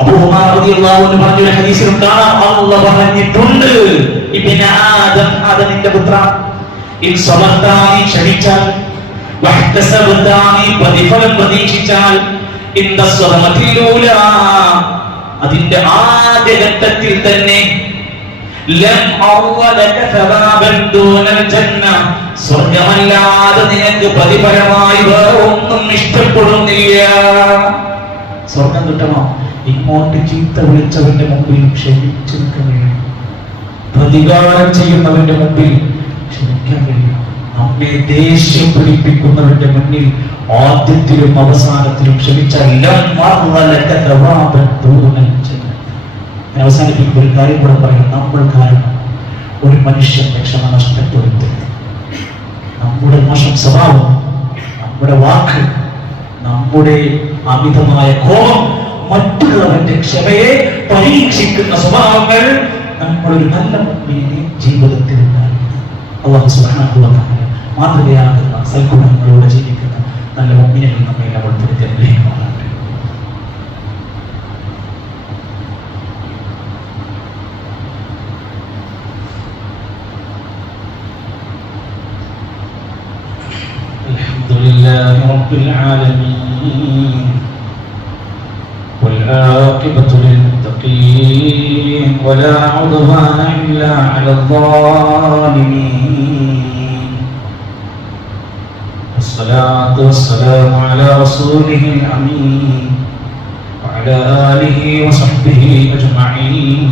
അബൂ ഉമർ റളിയല്ലാഹു അൻഹു പറഞ്ഞ ഒരു ഹദീസിൽ കാണാം, അല്ലാഹു പറഞ്ഞിട്ടുണ്ട്, ഇബ്നു ആദം, ആദമിന്റെ പുത്ര, ഇൻ സബർതാനി ക്ഷമിച്ചാൽ, വഹ്തസബതാനി പ്രതിഫലം പ്രതീക്ഷിച്ചാൽ, ഇന്ന സ്വമതിലൂല അതിന്റെ ആദ്യഘട്ടത്തിൽ തന്നെ സ്വർഗമല്ലാതെ നിനക്ക് പ്രതിഫലമായി വേറെ ഒന്നും ഇഷ്ടപ്പെടുന്നില്ല. സ്വർഗം കിട്ടണോ? ഇങ്ങോട്ട് ചീത്ത വിളിച്ചവന്റെ മുമ്പിൽ ക്ഷമിച്ചു നിൽക്കാൻ കഴിയും. പ്രതികാരം ചെയ്യുന്നവന്റെ മുമ്പിൽ ക്ഷമിക്കാൻ കഴിയും. നമ്മെ ദേഷ്യം പിടിപ്പിക്കുന്നവന്റെ മുന്നിൽ ആദ്യത്തിലും അവസാനത്തിലും ക്ഷമിച്ചാൽ അവസാനിപ്പിക്കുന്ന ഒരു കാര്യം കൂടെ പറയാം. നമ്മൾ കാരണം ഒരു മനുഷ്യന്റെ ക്ഷമ നഷ്ടപ്പെടുത്തരുത്. നമ്മുടെ മോശം സ്വഭാവം, നമ്മുടെ വാക്ക്, നമ്മുടെ അമിതമായ കോപം, മറ്റുള്ളവന്റെ ക്ഷമയെ പരീക്ഷിക്കുന്ന സ്വഭാവങ്ങൾ നമ്മളൊരു നല്ല മുമ്പിനെ ജീവിതത്തിൽ ഉണ്ടാകും. അല്ലാഹു സുബ്ഹാനഹു വ തആല മാതൃകയാകുന്ന സൽഗുണങ്ങളോടെ ജീവിക്കുന്ന നല്ല മുമ്പിനെ നമ്മെ ഉൾപ്പെടുത്തി അനുഗ്രഹിക്കുമാറാകട്ടെ. لله رب العالمين والعاقبة للمتقين ولا عدوان إلا على الظالمين والصلاة والسلام على رسوله الأمين وعلى آله وصحبه أجمعين.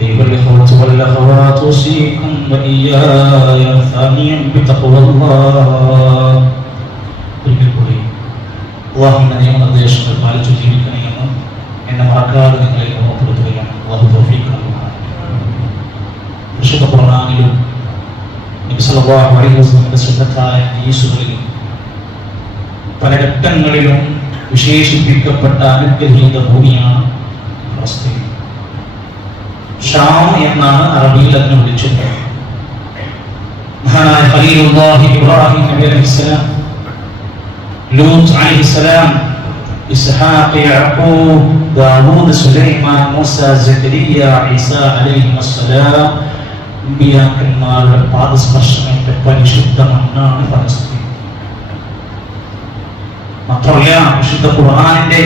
أيها الإخوة والأخوات أوصيكم وإياي ثانيا بتقوى الله. അള്ളാഹുവിന്റെ നിയമനിർദ്ദേശങ്ങൾ പാലിച്ചു ജീവിക്കണമെന്നും എന്നെ മറക്കാതെ നിങ്ങളെ ഓർമ്മപ്പെടുത്തുകയാണ്. അള്ളാഹു തൗഫീഖ് നൽകുമാറാകട്ടെ. വിശുദ്ധ ഖുർആനിലും നബി സല്ലല്ലാഹു അലൈഹി വസല്ലമയുടെ സുന്നത്തായ ഹദീസുകളിലും പല ഘട്ടങ്ങളിലും വിശേഷിപ്പിക്കപ്പെട്ട അനുഗ്രഹീത ഭൂമിയാണ് ഫലസ്തീൻ. ഷാം എന്നാണ് അറബിയിൽ അതിനെ വിളിച്ചത്. മഹാനായ ഖലീലുല്ലാഹി ഇബ്രാഹിം നബി അലൈഹിസ്സലാം, ലൂത്ത് അലൈഹിസ്സലാം, ഇസ്ഹാഖ്, യാഖൂബ്, ദാവൂദ്, സുലൈമാൻ, മൂസ, സക്കരിയ, ഈസ അലൈഹിസ്സലാം അമ്പിയാക്കന്മാരുടെ പാദസ്പർശമേറ്റ പരിശുദ്ധ മണ്ണാണ് ഫലസ്തീൻ. മാത്രമല്ല വിശുദ്ധ ഖുർആനിന്റെ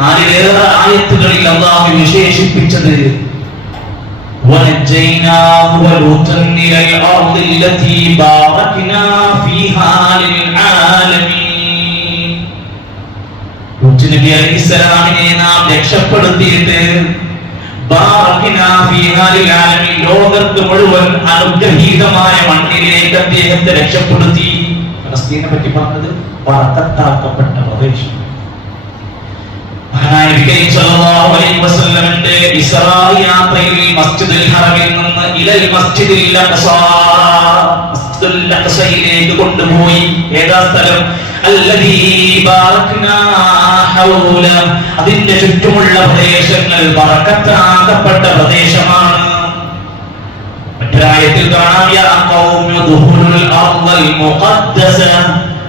4 ആയത്തുകളിൽ അല്ലാഹു വിശേഷിപ്പിച്ചത് وَنَجَّيْنَاهُ وَلُوطًا إِلَى الْأَرْضِ الَّتِي بَارَكْنَا فِيهَا لِلْعَالَمِينَ. ലൂത്ത് നബി അലൈഹിസ്സലാമിനെ നാം രക്ഷപ്പെടുത്തിയിട്ട് ബാറക്നാ ഫീഹാ ലിൽആലമീൻ, ലോകത്ത് മുഴുവൻ അനുഗ്രഹീതമായ മണ്ണിലേക്ക് അദ്ദേഹത്തെ രക്ഷപ്പെടുത്തി. ഫലസ്തീനെ പറ്റി പറഞ്ഞത് ബറക്കത്താക്കപ്പെട്ട പ്രദേശം. യാത്രയിൽ മസ്ജിദുൽ ഹറമിൽ നിന്ന് ഇലൽ മസ്ജിദിൽ അഖ്സാ, മസ്ജിദുൽ അഖ്സയിലേക്ക് കൊണ്ടുപോയി. ഏതാ സ്ഥലം? അല്ലദീ ബാറക്നാ ഹൗല, അതിന്റെ ചുറ്റുമുള്ള പ്രദേശങ്ങൾ ബറക്കത്താക്കപ്പെട്ട പ്രദേശമാണ്. മറ്റൊരായത്തിൽ കാണാം യാ ഖൗമി ദുഖുലുൽ അർദൽ മുഖദ്ദസ,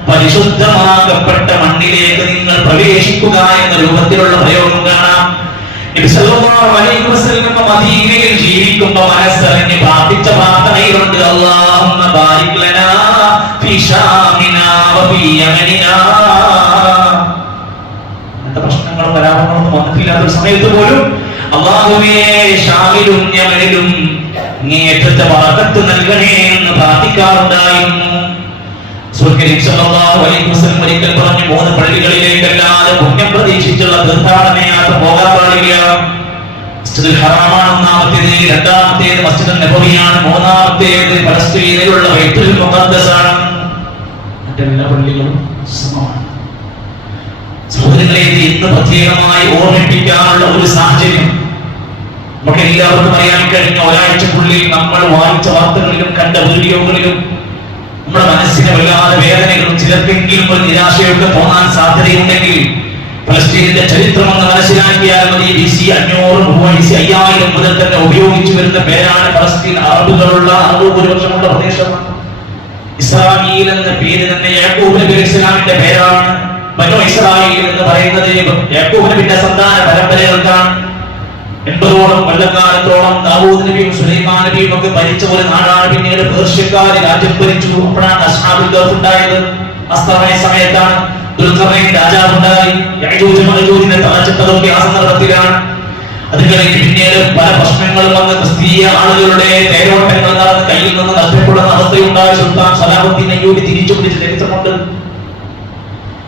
പരിശുദ്ധമാകപ്പെട്ട മണ്ണിലേക്ക് നിങ്ങൾ പ്രവേശിക്കുക എന്ന രൂപത്തിലുള്ള പ്രയോഗം കാണാം. നബി സല്ലല്ലാഹു അലൈഹി വസല്ലം മദീനയിൽ ജീവിക്കുമ്പോൾ മനസ്സറിഞ്ഞ് പ്രാർത്ഥിച്ച പ്രാർത്ഥനയുണ്ട്. അല്ലാഹുമ്മ ബാരിക് ലനാ ഫീ ശാമിനാ വഫീ യമനിനാ. എന്താ പ്രശ്നങ്ങളും കലാപങ്ങളൊന്നും വന്നിട്ടില്ലാത്ത സമയത്ത് പോലും അല്ലാഹുവേ ഷാമിലും യമനിലും അങ്ങേയറ്റത്തെ ബറക്കത്ത് നൽകണേ എന്ന് പ്രാർത്ഥിക്കാറുണ്ടായിരുന്നു. ഒരിക്കൽ പറഞ്ഞു, 3 പള്ളികളിലേക്കല്ലാതെ പുണ്യം പ്രതീക്ഷിച്ചുള്ള തീർത്ഥാടന യാത്ര പോകാൻ പാടില്ല. മസ്ജിദുൽ ഹറാമാണ് ഒന്നാമത്തേത്, രണ്ടാമത്തേത് മസ്ജിദുൽ നബവിയാണ്, മൂന്നാമത്തേത് ഫലസ്തീനിലുള്ള ബൈത്തുൽ മുഖദ്ദസാണ്. മറ്റെല്ലാ പള്ളികളും സമമാണ്. സഹോദരങ്ങളെ, ഇന്ന് പ്രത്യേകമായി ഓർമ്മിപ്പിക്കാനുള്ള ഒരു സാഹചര്യം നമുക്ക് എല്ലാവർക്കും അറിയാൻ കഴിഞ്ഞ ഒരാഴ്ചക്കുള്ളിൽ നമ്മൾ വായിച്ച വാർത്തകളിലും കണ്ട വീഡിയോകളിലും നമ്മുടെ മനസ്സിന് വല്ലാതെ വേദനകളും ചിലർക്കെങ്കിലും ഒരു നിരാശയൊക്കെ തോന്നാൻ സാധ്യതയുണ്ടെങ്കിൽ ഫലസ്തീനിന്റെ ചരിത്രം എന്ന് മനസ്സിലാക്കിയാൽ മതി. BC 500 BC 5000 മുതൽ തന്നെ ഉപയോഗിച്ചു വരുന്ന പേരാണ് ഫലസ്തീൻ. അറബുകളുള്ള ഭൂരിപക്ഷമുള്ള പ്രദേശമാണ്. ഇസ്രായേൽ എന്ന പേര് തന്നെ യാക്കൂബ് നബി അലൈഹിസ്സലാമിന്റെ പേരാണ്. ബനൂ ഇസ്രായേൽ എന്ന് പറയുന്നത് യാക്കൂബ് നബിയുടെ സന്താന പരമ്പരകൾക്കാണ്. 80ഓളം കൊല്ലക്കാലത്തോളം ദാവൂദ് നബിയും സുലൈമാൻ നബിയും ഒക്കെ ഭരിച്ച ഒരു നാടാണ്. പിന്നീട് പേർഷ്യക്കാര് രാജ്യം ഭരിച്ചു. അപ്പോഴാണ് അസ്ഹാബുൽ കഹ്ഫ് ഉണ്ടായത്. അസ്തമയ സമയത്താണ് ദുൽഖർനൈൻ രാജാവുണ്ടായി. യഅജൂജ് മഅജൂജിനെ തളച്ചിട്ടതൊക്കെ ആ സന്ദർഭത്തിലാണ്. അത് കഴിഞ്ഞ് പിന്നീട് പല പ്രശ്നങ്ങളും വന്ന് ക്രിസ്തീയ ആളുകളുടെ തേരോട്ടങ്ങൾ നടന്ന് കയ്യിൽ നിന്ന് നഷ്ടപ്പെടുന്ന അവസ്ഥയുണ്ടായി. സുൽത്താൻ സലാഹുദ്ദീൻ അയ്യൂബി തിരിച്ചു പിടിച്ച ചരിത്രമുണ്ട്.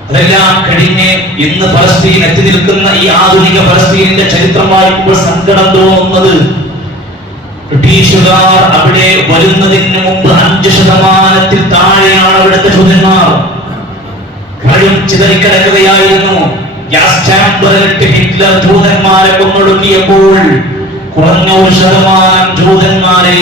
അതെല്ലാം കഴിഞ്ഞ് ഇന്ന് ഫലസ്തീൻ എത്തി നിൽക്കുന്ന ഈ ആധുനിക ഫലസ്തീനിന്റെ ചരിത്രം വായിക്കുമ്പോൾ സങ്കടം തോന്നുന്നത്, ബ്രിട്ടീഷുകാർ അവിടെ വരുന്നതിന് മുമ്പ് 5% താഴെയാണ് അവിടുത്തെ ജൂതന്മാർ. ചിതറിക്കിടക്കുകയായിരുന്നു. ഗ്യാസ് ചാമ്പറിലിട്ട് ഹിറ്റ്ലർ ജൂതന്മാരെ കൊന്നൊടുക്കിയപ്പോൾ കുറഞ്ഞ 1% ജൂതന്മാരെ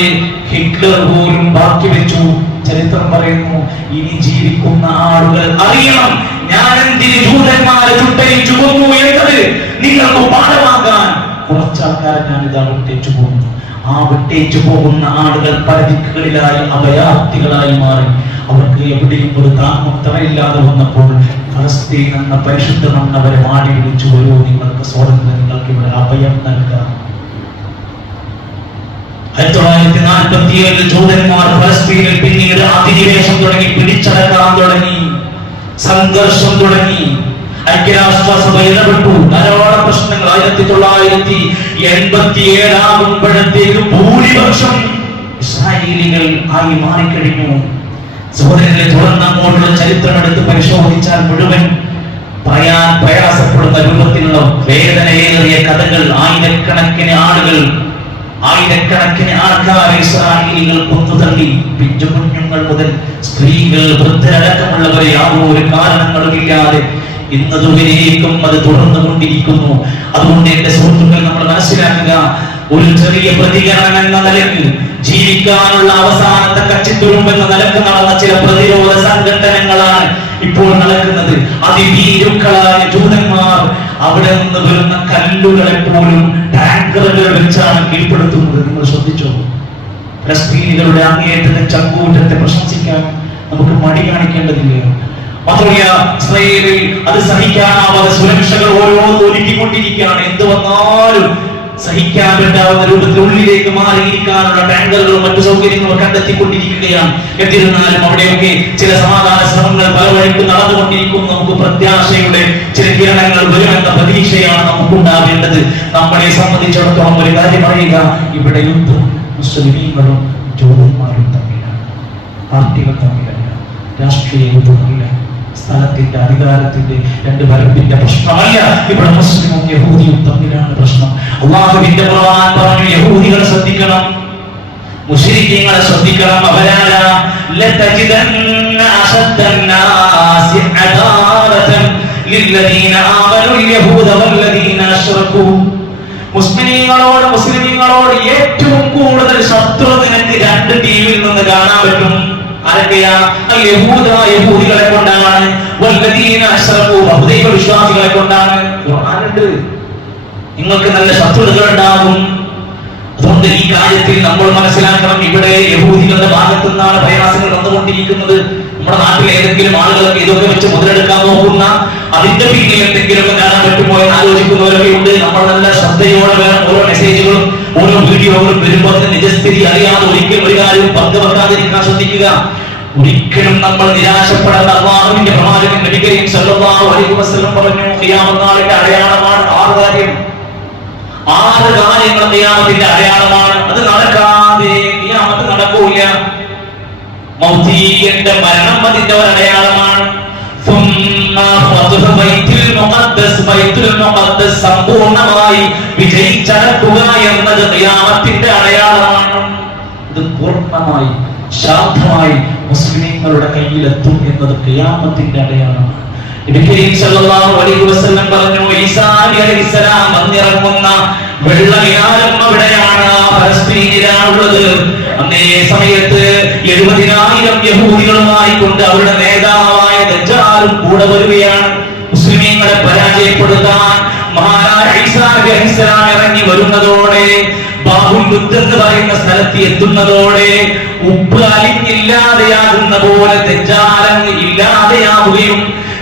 ഹിറ്റ്ലർ പോലും ബാക്കി വെച്ചു. ചരിത്രം പറയുന്നു, ഇനി ജീവിക്കുന്ന ആളുകൾ അറിയണം ഞാൻ എന്തിന് ജൂതന്മാരെ ചുട്ടരിച്ചു കൊന്നു എന്നത് നിങ്ങൾക്ക് പാഠമാക്കാൻ. കുറച്ചാൾക്കാരെ ഞാൻ ഇതാ വിട്ടേച്ചു പോകുന്നു. ആ വിട്ടേച്ചു പോകുന്ന ആളുകൾ പല ദിക്കുകളിലായി അഭയാർത്ഥികളായി മാറി. അവർക്ക് എവിടെയും ഒരു താങ്ങും തറയില്ലാതെ വന്നപ്പോൾ ഫലസ്തീൻ എന്ന പരിശുദ്ധമെന്നവരെ മാടി വിളിച്ചു, വരൂ നിങ്ങൾക്ക് സ്വാതന്ത്ര്യം, നിങ്ങൾക്ക് ഇവിടെ അഭയം നൽകാം. 1947 ജൂതന്മാർ ഫലസ്തീനിൽ പിന്നീട് അധിനിവേശം തുടങ്ങി, പിടിച്ചടക്കാൻ തുടങ്ങി, സംഘർഷം തുടങ്ങി. ഐക്യരാഷ്ട്രസഭ ഇടപെട്ടു. ധാരാളം പ്രശ്നങ്ങൾ. 1987 ആകുമ്പോഴത്തേക്ക് ഭൂരിപക്ഷം ഇസ്രായേലികൾ ആയി മാറിക്കഴിഞ്ഞു. സഹോദരങ്ങളെ, തുടർന്നങ്ങോട്ടുള്ള ചരിത്രം എടുത്ത് പരിശോധിച്ചാൽ മുഴുവൻ പറയാൻ പ്രയാസപ്പെടുന്ന രൂപത്തിലുള്ള വേദനയേറിയ കഥകൾ. ആയിരക്കണക്കിന് ആൾക്കാരെ ഇസ്രായേലികൾ കൊന്നുതള്ളി. പിഞ്ചു കുഞ്ഞുങ്ങൾ മുതൽ സ്ത്രീകൾ, വൃദ്ധരടക്കമുള്ളവരെ യാതൊരു കാരണങ്ങളുമില്ലാതെ ഇന്നതുവരേക്കും അത് തുടർന്നുകൊണ്ടിരിക്കുന്നു. അതുകൊണ്ട് എന്റെ സുഹൃത്തുക്കൾ, നമ്മൾ മനസ്സിലാക്കുക, ഒരു ചെറിയ പ്രതികരണം എന്ന നിലയ്ക്ക്, ജീവിക്കാനുള്ള അവസാനത്തെ കച്ചിത്തുരുമ്പ് എന്ന നിലക്ക് നടന്ന ചില പ്രതിരോധ സംഘടനകളാണ് ഇപ്പോൾ നടക്കുന്നത്. അതിഭീരുക്കളായ ജൂതന്മാർ അവിടെ നിന്ന് വരുന്ന കല്ലുകളെ പോലും ടാങ്കറുകൾ വെച്ചാണ് കീഴ്പ്പെടുത്തുന്നത്. നിങ്ങൾ ശ്രദ്ധിച്ചോ? ഫലസ്തീനികളുടെ അങ്ങേയറ്റത്തെ ചങ്കൂറ്റത്തെ പ്രശംസിക്കാൻ നമുക്ക് മടി കാണിക്കേണ്ടതില്ല. മാത്രമല്ല, ഇസ്രായേലിൽ അത് സഹിക്കാനാവാതെ സുരക്ഷകൾ ഓരോന്നും ഒരുക്കിക്കൊണ്ടിരിക്കുകയാണ്. എന്ത് വന്നാലും സഹിക്കാൻ പറ്റാവുന്ന രൂപത്തിൽ ഉള്ളിലേക്ക് മാറിയിരിക്കാനുള്ള ടാങ്കറുകളും മറ്റു സൗകര്യങ്ങളും കണ്ടെത്തിക്കൊണ്ടിരിക്കുകയാണ്. എന്നിരുന്നാലും അവിടെയൊക്കെ ചില സമാധാന ശ്രമങ്ങൾ പല വഴിക്ക് നടന്നുകൊണ്ടിരിക്കും. നമുക്ക് പ്രത്യാശയുടെ ചില കിരണങ്ങൾ വരുമെന്ന പ്രതീക്ഷയാണ് നമുക്കുണ്ടാവേണ്ടത്. നമ്മളെ സംബന്ധിച്ചിടത്തോളം ഒരു കാര്യം അറിയുക, ഇവിടെ യുദ്ധം മുസ്ലിമീങ്ങളും ജൂതന്മാരും തമ്മിലാണ്. പാർട്ടികൾ തമ്മിലല്ല, രാഷ്ട്രീയ യുദ്ധമില്ല, സ്ഥലത്തിന്റെ അധികാരത്തിന്റെ രണ്ട് വരമ്പിന്റെ പ്രശ്നമല്ല. ഇവിടെ മുസ്ലിമും യഹൂദിയും തമ്മിലാണ് പ്രശ്നം. അല്ലാഹുവിന്റെ ഖുർആൻ പറഞ്ഞു, യഹൂദികളെ ശ്രദ്ധിക്കണം, മുശ്രിക്കീങ്ങളെ ശ്രദ്ധിക്കണം. അവരാല ലതജിദന്ന അശദ്ദന്നാസി അദാവതൻ ലില്ലദീന ആമനു യഹൂദ വല്ലദീന അശ്റകൂ. മുസ്ലിമീങ്ങളോട് ഏറ്റവും കൂടുതൽ ശത്രുത നിനക്ക് രണ്ട് ടീമിൽ നിന്ന് കാണാൻ പറ്റും. ആരൊക്കെയാ? യഹൂദികളെ കൊണ്ടാണ്, വല്ലദീന അശ്റകൂ ബഹുദൈവ വിശ്വാസികളെ കൊണ്ടാണ്. ഖുർആനുണ്ട്. നിങ്ങൾക്ക് നല്ല ശത്രുതകൾ ഉണ്ടാകും. അതുകൊണ്ട് ഈ കാര്യത്തിൽ നമ്മൾ മനസ്സിലാക്കണം, ഇവിടെ യഹൂദികളുടെ ഭാഗത്തു നിന്നാണ് പ്രയാസങ്ങൾ വന്നുകൊണ്ടിരിക്കുന്നത്. നമ്മുടെ നാട്ടിൽ ഏതെങ്കിലും കഴിയും ആളുകൾക്ക് ഇതൊക്കെ വെച്ച് മുതലെടുക്കാൻ നോക്കുന്ന, അതിന്റെ പിന്നിൽ എന്തെങ്കിലുമൊക്കെ കാണാൻ പറ്റുമോ എന്ന് ആലോചിക്കുന്നവരൊക്കെ ഉണ്ട്. നമ്മൾ നല്ല ശ്രദ്ധയോടെ വേണം ഓരോ മെസ്സേജുകളും ഓരോ വീഡിയോകളും വരുമ്പോൾ നിജസ്ഥിതി അറിയാതെ ഒരിക്കലും ഒരു കാര്യവും പങ്കുവെക്കാതിരിക്കാൻ ശ്രദ്ധിക്കുക. ഒരിക്കലും നമ്മൾ നിരാശപ്പെടേണ്ട. അല്ലാഹുവിന്റെ പ്രവാചകൻ നബി കരീം സല്ലല്ലാഹു അലൈഹി വസല്ലം പറഞ്ഞു, ഖിയാമത്ത് നാളിന്റെ അടയാളമാണ് 6 കാര്യം. 6 കാര്യങ്ങൾ ഖിയാമത്തിന്റെ അടയാളമാണ്. അത് നടക്കാതെ ഖിയാമത്ത് നടക്കൂല. മൗതീന്റെ മരണം അതിന്റെ ഒരു അടയാളമാണ്. സമ്പൂർണമായി വിജയിച്ചടക്കുക എന്നത് ഖിയാമത്തിന്റെ അടയാളമാണ്. ഇത് പൂർണ്ണമായി ശാന്തമായി മുസ്ലിങ്ങളുടെ കയ്യിലെത്തും എന്നത് ഖിയാമത്തിന്റെ അടയാളമാണ്. നബി കരീം സല്ലല്ലാഹു അലൈഹി വസല്ലം പറഞ്ഞു, ഈസാ അലൈഹിസ്സലാം വന്നിറങ്ങുന്ന വെള്ളവിഹാരം അവിടെയാണ്, ഫലസ്തീനിലാണുള്ളത്. അന്നേ സമയത്ത് 70,000 യഹൂദികളുമായി കൊണ്ട് അവരുടെ നേതാവായ ദജ്ജാലും കൂടെ വരികയാണ്. മുസ്ലിമീങ്ങളെ പരാജയപ്പെടുത്താൻ മഹാനായ ഈസാ അലൈഹിസ്സലാം ഇറങ്ങി വരുന്നതോടെ, ബാബുൽ ബുദ്ധ് എന്ന് പറയുന്ന സ്ഥലത്ത് എത്തുന്നതോടെ ഉപ്പ് അലിഞ്ഞില്ലാതെയാകുന്ന പോലെ ദജ്ജാലങ്ങ് ഇല്ലാതെയാവുകയും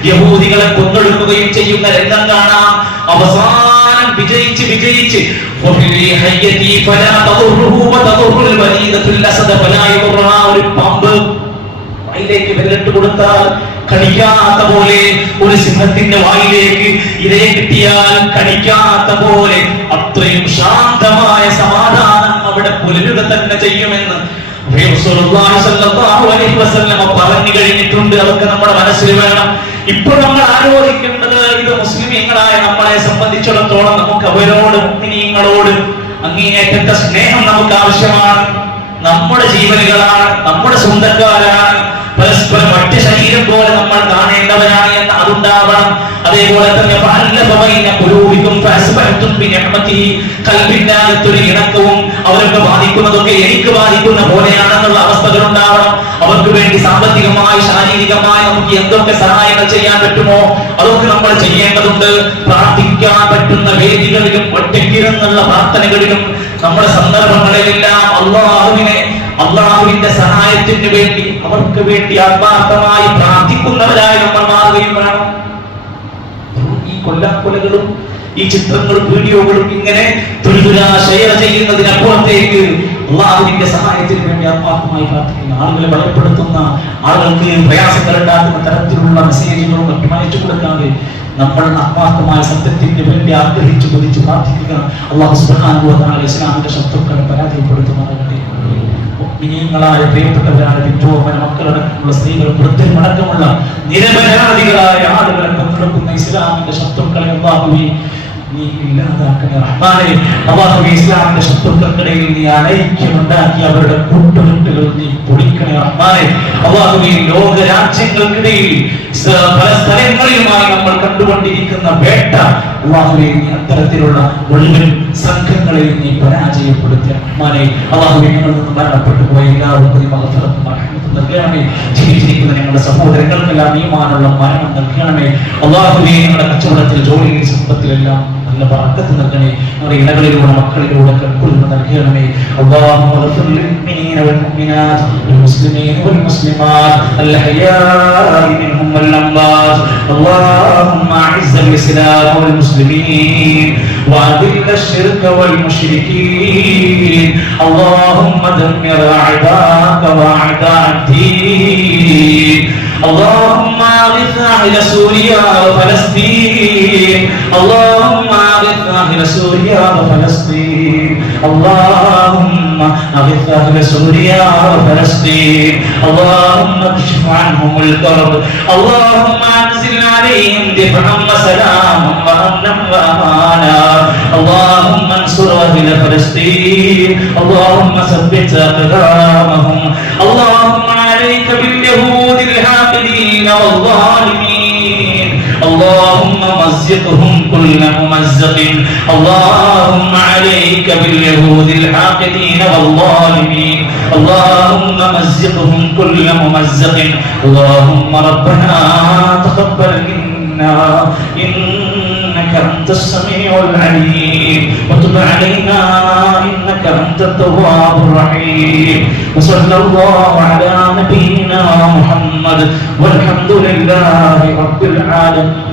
യഹൂദികളെ കൊന്നൊടുക്കുകയും ചെയ്യുന്ന രംഗം കാണാം. അവസാനം വിജയിച്ച് ഒരു പാമ്പ് വായിലേക്ക് വിരലിട്ട് കൊടുത്താൽ കടിക്കാത്ത പോലെ, ഒരു സിംഹത്തിന്റെ വായിലേക്ക് ഇരയെ കിട്ടിയാൽ കടിക്കാത്ത പോലെ, അത്രയും ശാന്തമായ സമാധാനം അവിടെ പുലരുക തന്നെ ചെയ്യുമെന്ന് പറഞ്ഞു കഴിഞ്ഞിട്ടുണ്ട്. അതൊക്കെ നമ്മുടെ മനസ്സിൽ വേണം. ഇപ്പോൾ നമ്മൾ ആലോചിക്കേണ്ടത്, ഇത് മുസ്ലിമീങ്ങളായ നമ്മളെ സംബന്ധിച്ചിടത്തോളം നമുക്ക് അവരോട്, മുഅ്മിനീങ്ങളോട് അങ്ങേയറ്റത്തെ സ്നേഹം നമുക്ക് ആവശ്യമാണ്. നമ്മുടെ ജീവനുകളാണ്, നമ്മുടെ സ്വന്തക്കാരാണ്, പരസ്പരം ഒറ്റ ശരീരം പോലെ നമ്മൾ കാണേണ്ടവരാണ് എന്ന് അതുണ്ടാവണം. അതേപോലെ തന്നെ കൽബിന്റെ അകത്തൊരു ഇണക്കവും അവരൊക്കെ ബാധിക്കുന്നതൊക്കെ എനിക്ക് ബാധിക്കുന്ന പോലെയാണെന്നുള്ള അവസ്ഥകൾ ഉണ്ടാവണം. അവർക്ക് വേണ്ടി സാമ്പത്തികമായി ശാരീരികമായി നമുക്ക് എന്തൊക്കെ സഹായങ്ങൾ ചെയ്യാൻ പറ്റുമോ അതൊക്കെ നമ്മൾ ചെയ്യേണ്ടതുണ്ട്. പ്രാർത്ഥിക്കാൻ പറ്റുന്ന വേദികളിലും ഒറ്റയ്ക്കിരുന്നുള്ള പ്രാർത്ഥനകളിലും നമ്മുടെ സന്ദർഭങ്ങളിലെല്ലാം അള്ളാഹുവിന്റെ സഹായത്തിന് വേണ്ടി, അവർക്ക് വേണ്ടി ആത്മാർത്ഥമായി പ്രാർത്ഥിക്കുന്നവരായി നമ്മൾ മാറുകയും വേണം. ഈ കൊല്ലാക്കൊലകളും ഈ ചിത്രങ്ങളും വീഡിയോകളും ഇങ്ങനെ ഷെയർ ചെയ്യുന്നതിനപ്പുറത്തേക്ക് അള്ളാഹുവിന്റെ സഹായത്തിന് വേണ്ടി ആത്മാർത്ഥമായി പ്രാർത്ഥിക്കുന്ന, ആളുകളെ ഭയപ്പെടുത്തുന്ന, ആളുകൾക്ക് പ്രയാസങ്ങൾ ഉണ്ടാക്കുന്ന തരത്തിലുള്ള മെസ്സേജുകളും മറ്റും അയച്ചു കൊടുക്കാതെ നമ്മൾ ആത്മാർത്ഥമായ സത്യത്തിന് വേണ്ടി ആഗ്രഹിച്ചു കൊതിച്ചു പ്രാർത്ഥിക്കുക. അല്ലാഹു സുബ്ഹാനഹു വ തആല ഇസ്ലാമിന്റെ ശത്രുക്കളെ പരാജയപ്പെടുത്തുമാറാകട്ടെ. മുഅ്മിനീങ്ങളായ പ്രിയപ്പെട്ടവരായ വിദ്രോഹന മക്കളടക്കമുള്ള സ്ത്രീകളും വൃദ്ധരുമടക്കമുള്ള നിരപരാധികളായ ആളുകളെ പങ്കെടുക്കുന്ന ഇസ്ലാമിന്റെ ശത്രുക്കളെ അല്ലാഹുവേ നീ ഇല്ലാതാക്കണേ റഹ്മാനേ. അല്ലാഹുവേ ഇസ്ലാമിന്റെ ശത്രുക്കൾക്കിടയിൽ നീ അനൈക്യമുണ്ടാക്കി അവരുടെ കൂട്ടുകെട്ടുകൾ നീ പൊളിക്കണേ റഹ്മാനേ. അല്ലാഹുവേ ലോക രാജ്യങ്ങൾക്കിടയിൽ പല സ്ഥലങ്ങളിലുമായി നമ്മൾ കണ്ടുകൊണ്ടിരിക്കുന്ന വേട്ട, അല്ലാഹുവേ നീ അത്തരത്തിലുള്ള മുഴുവൻ സംഘങ്ങളെ നീ പരാജയപ്പെടുത്തിയ റഹ്മാനേ. അല്ലാഹുവേ ഞങ്ങളിൽ നിന്ന് മരണപ്പെട്ടു പോയ എല്ലാവർക്കും മഗ്ഫിറത്തും റഹ്മത്തും നൽകണമേ. ജീവിച്ചിരിക്കുന്ന ഞങ്ങളുടെ സഹോദരങ്ങൾക്കെല്ലാം ഈമാനുള്ള മരണം നൽകണമേ. അല്ലാഹുവേ ഞങ്ങളുടെ കച്ചവടത്തിൽ, ജോലിയിൽ, സമ്പത്തിലെല്ലാം നല്ല ബറക്കത്ത് നൽകണേ. ഞങ്ങളുടെ ഇണകളിലൂടെ മക്കളിലൂടെ കൽക്കുളിൽ നൽകണമേ. اللهم اغفر للمؤمنين والمؤمنات والمسلمين والمسلمات الأحياء منهم والأموات. اللهم أعز الإسلام والمسلمين وأذل الشرك والمشركين. اللهم دمر أعداءك وأعداء الدين. اللهم أغث أهل سوريا وفلسطين. اللهم أغث أهل سوريا وفلسطين. اللهم أغث أهل سوريا وفلسطين. اللهم اكشف عنهم الكرب. اللهم أنزل عليهم دفعا وسلاما وأمنا وأمانا. اللهم انصر أهل فلسطين. اللهم ثبت أقدامهم. اللهم عليك باليهود الحاقدين والظالمين. اللهم مزقهم كل ممزق. اللهم عليك باليهود الحاقدين والظالمين. اللهم مزقهم كل ممزق. اللهم ربنا تقبل منا إنك إنك أنت السميع العليم وتب علينا إنك أنت التواب الرحيم وصلى الله على نبينا محمد والحمد لله رب العالمين.